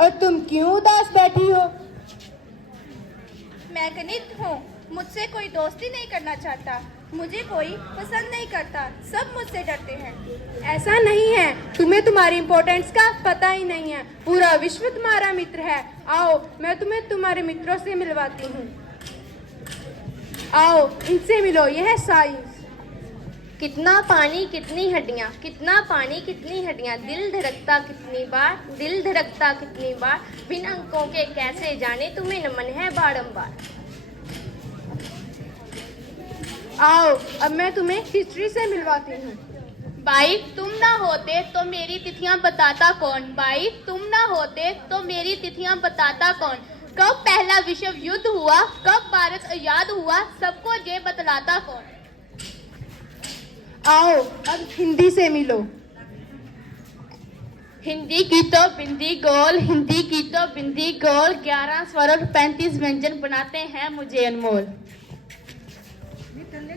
और तुम क्यों उदास बैठी हो? मैं गणित हूँ, मुझसे कोई दोस्ती नहीं करना चाहता, मुझे कोई पसंद नहीं करता, सब मुझसे डरते हैं। ऐसा नहीं है, तुम्हें तुम्हारी इम्पोर्टेंस का पता ही नहीं है। पूरा विश्व तुम्हारा मित्र है। आओ, मैं तुम्हें तुम्हारे मित्रों से मिलवाती हूँ। आओ, इनसे मिलो, यह है साइंस। कितना पानी कितनी हड्डियाँ, कितना पानी कितनी हड्डियाँ, दिल धड़कता कितनी बार, दिल धड़कता कितनी बार, बिन अंकों के कैसे जाने, तुम्हें नमन है बारंबार। आओ, अब मैं तुम्हें हिस्ट्री से मिलवाती हूँ। भाई तुम ना होते तो मेरी तिथियां बताता कौन, भाई तुम ना होते तो मेरी तिथियां बताता कौन, कब पहला विश्व युद्ध हुआ, कब भारत आजाद हुआ, सबको ये बतलाता कौन। आओ, अब हिंदी से मिलो। हिंदी की तो बिंदी गोल, हिंदी की तो बिंदी गोल, 11 स्वर और 35 व्यंजन बनाते हैं मुझे अनमोल।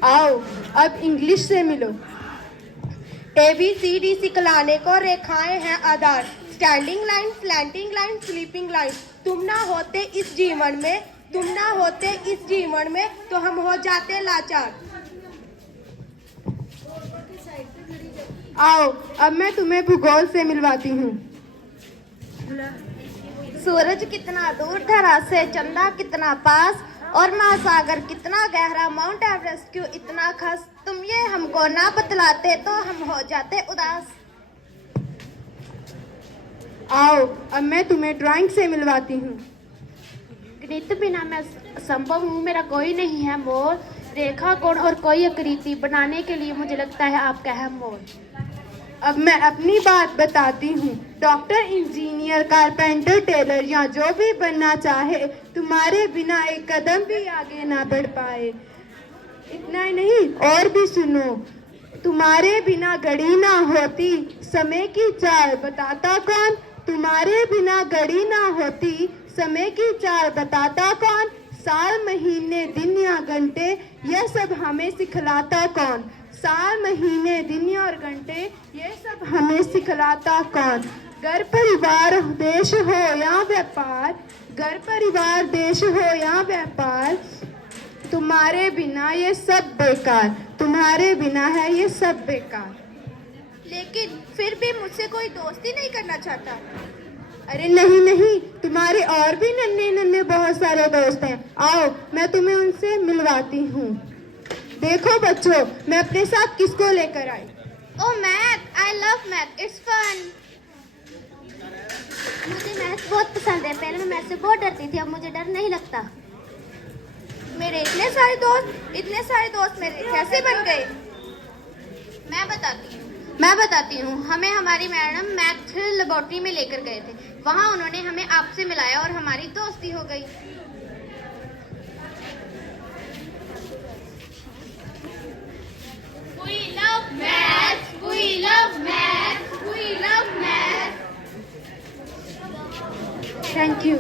आओ, अब इंग्लिश से मिलो। ABCD सिखलाने को रेखाएं हैं आधार, standing line, slanting line, sleeping line. तुम ना होते इस जीवन में, तुम ना होते इस जीवन में, तो हम हो जाते लाचार। आओ, अब मैं तुम्हें भूगोल से मिलवाती हूँ। सूरज कितना दूर धरा से, चंदा कितना पास, और महासागर कितना गहरा, माउंट एवरेस्ट क्यों इतना खास, तुम ये हमको ना बतलाते तो हम हो जाते उदास। आओ, अब मैं तुम्हें ड्राइंग से मिलवाती हूँ। गणित बिना मैं संभव हूँ, मेरा कोई नहीं है मोल, रेखा कोण और कोई आकृति बनाने के लिए मुझे लगता है आपका है मोल। अब मैं अपनी बात बताती हूँ। डॉक्टर, इंजीनियर, कारपेंटर, टेलर या जो भी बनना चाहे, तुम्हारे बिना एक कदम भी आगे ना बढ़ पाए। इतना ही नहीं, और भी सुनो। तुम्हारे बिना घड़ी ना होती, समय की चाल बताता कौन, तुम्हारे बिना घड़ी ना होती, समय की चाल बताता कौन, साल महीने दिन या घंटे यह सब हमें सिखलाता कौन, साल महीने दिन और घंटे ये सब हमें सिखलाता कौन। घर परिवार देश हो या व्यापार, घर परिवार देश हो या व्यापार, तुम्हारे बिना ये सब बेकार, तुम्हारे बिना है ये सब बेकार। लेकिन फिर भी मुझसे कोई दोस्ती नहीं करना चाहता। अरे नहीं नहीं, तुम्हारे और भी नन्हे नन्हे बहुत सारे दोस्त हैं। आओ, मैं तुम्हें उनसे मिलवाती हूँ। देखो बच्चों, मैं अपने साथ किसको लेकर आई। Oh math, I love math, it's fun. मुझे मैथ बहुत पसंद है, पहले मैं मैथ से बहुत डरती थी, अब मुझे डर नहीं लगता। मेरे इतने सारे दोस्त मेरे कैसे बन गए? मैं बताती हूँ। हमें हमारी मैडम मैथ लेबोरेटरी में लेकर गए थे, वहाँ उन्होंने हमें आपसे मिलाया और हमारी दोस्ती हो गई। We love math, we love math, we love math. Thank you.